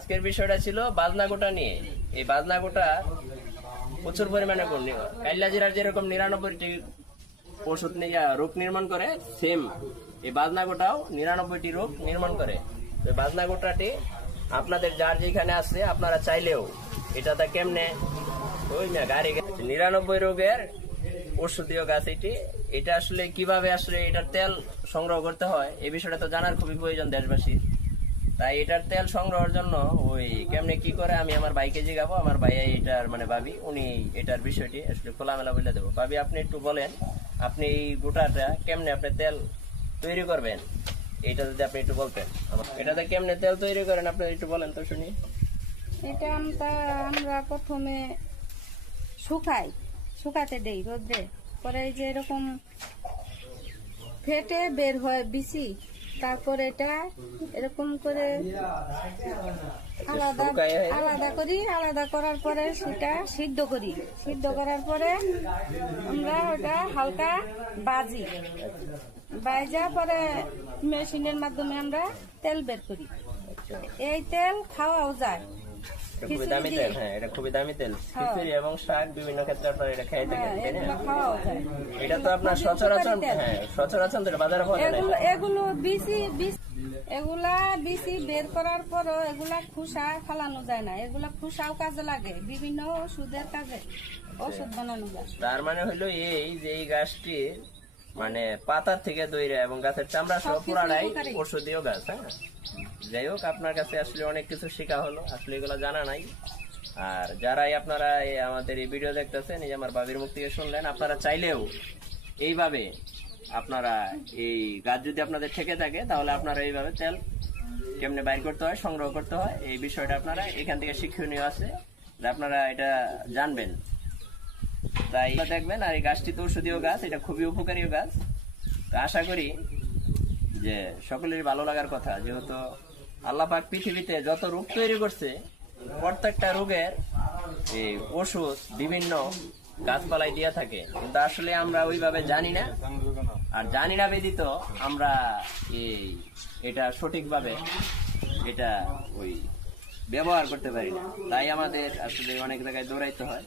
আজকের বিষয়টা ছিল বাজনা গোটা নিয়ে। এই বাজনা গোটা প্রচুর পরিমাণে কাইল্লাজিরার যেরকম 99টি ওষুধ রোগ নির্মাণ করে, সেম এই বাজনা গোটাও 99টি রোগ নির্মাণ করে। তো বাজনা গোটাটি আপনাদের যার যেখানে আছে আপনারা চাইলেও এটাতে কেমনে ওই না গাড়ি 99 রোগের ঔষধীয় গাছ এটি। এটা আসলে কিভাবে আসলে এটার তেল সংগ্রহ করতে হয় এই বিষয়টা তো জানার খুবই প্রয়োজন দেশবাসীর। তাই এটার তেল সংগ্রহের জন্য ওই কেমনে কি করে আমি আমার ভাইকে জিগাবো। আমার ভাই এটার মানে ভাবি উনি এটার বিষয়টি আসলে খোলামেলা বলে দেবো। ভাবি আপনি একটু বলেন, আপনি এই গোটাটা কেমনে আপনি তেল তৈরি করবেন এটা যদি আপনি একটু বলতেন। এটাতে কেমনে তেল তৈরি করেন আপনি একটু বলেন তো শুনি। এটা আমরা প্রথমে শুকাতে দেই রোদ্রে, পরে এই যে এরকম ফেটে বের হয় বিচি, তারপর এটা এরকম করে আলাদা করার পরে সেটা সিদ্ধ করার পরে আমরা ওটা হালকা বাজা পরে মেশিনের মাধ্যমে আমরা তেল বের করি। এই তেল খাওয়াও যায়, খুবই দামি তেল। হ্যাঁ, এটা খুবই দামি তেল। খিচুড়ি এবং শাক বিভিন্ন ক্ষেত্রে আপনারা এটা খেয়ে থাকেন। এটা তো আপনার সচরাচর বাজারে পাওয়া যায় না। এগুলা বিচি বের করার পরও এগুলা খোসা ফালানো যায় না। এগুলা খোসাও কাজে লাগে, বিভিন্ন ওষুধের কাজে ওষুধ বানানো যায়। তার মানে হলো এই যে এই গাছটি মানে পাতার থেকে দইরা এবং গাছের চামড়া সহ পুরাটাই ঔষধীয় গাছ। হ্যাঁ, যাই হোক আপনার কাছে আসলে অনেক কিছু শেখা হলো, আসলে এগুলো জানা নাই। আর যারাই আপনারা আমাদের এই ভিডিও দেখতেছেন, এই আমার বাবির মুখ থেকে শুনলেন, আপনারা চাইলেও এইভাবে আপনারা এই গাছ যদি আপনাদের থেকে থাকে তাহলে আপনারা এইভাবে তেল কেমনে বাইর করতে হয়, সংগ্রহ করতে হয়, এই বিষয়টা আপনারা এখান থেকে শিক্ষণীয় আছে, আপনারা এটা জানবেন। তাই দেখবেন। আর এই গাছটি তো ঔষধীয় গাছ, এটা খুবই উপকারী গাছ। আশা করি যে সকলেরই ভালো লাগার কথা, যেহেতু আল্লাহ পাক পৃথিবীতে যত রোগ তৈরি করছে প্রত্যেকটা রোগের এই ওষুধ বিভিন্ন গাছপালায় দিয়ে থাকে, কিন্তু আসলে আমরা ওইভাবে জানি না। আর জানি না ব্যতীত আমরা এটা সঠিকভাবে এটা ওই ব্যবহার করতে পারি না। তাই আমাদের আসলে অনেক জায়গায় দৌড়াইতে হয়।